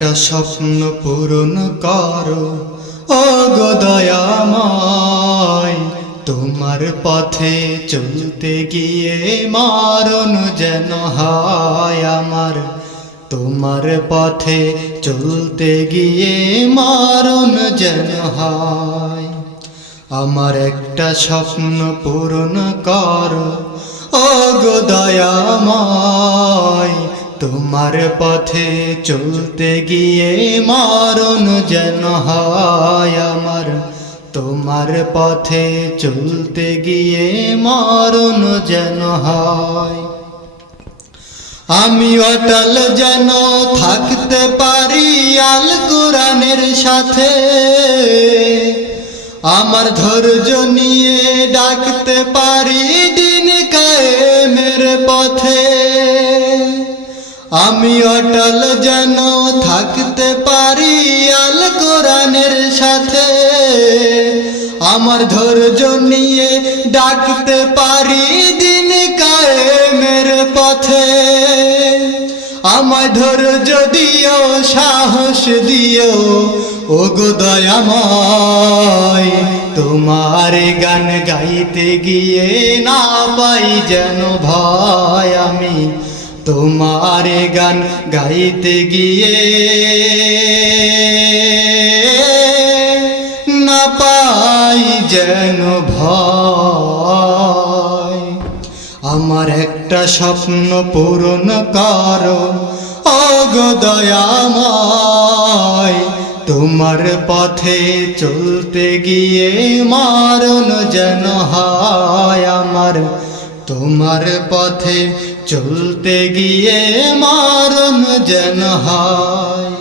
একটা স্বপ্ন পূরণ করো ও গো দয়াময়, তোমার পথে চলতে গিয়ে মরণ যেন হয় আমার। তোমার পথে চলতে গিয়ে মরণ যেন হয়। আমার একটা স্বপ্ন পূরণ করো ও গো দয়াময়, তোমার পথে চলতে গিয়ে মরণ যেন হয় আমার। তোমার পথে চলতে গিয়ে মরণ যেন হয়। আমি অটল যেন থাকতে পারি আল কোরআনের সাথে, আমার ধৈর্য নিয়ে ডাকতে পারি দিন কায়েমের পথে। আমি অটল যেন থাকতে পারি আল কোরআনের সাথে, আমার ধৈর্য নিয়ে ডাকতে পারি দিন কায়েমের পথে। আমায় ধৈর্য দিও, সাহস দিও ও গো দয়াময়, তোমার গান গাইতে গিয়ে না পাই যেন ভয়। আমি তোমার গান গাইতে গিয়ে না পাই যেন ভয়। আমার একটা স্বপ্ন পূরণ করো ও গো দয়াময়, তোমার পথে চলতে গিয়ে মরণ যেন হয় আমার। তোমার পথে চলতে গিয়ে মরণ যেন হয়।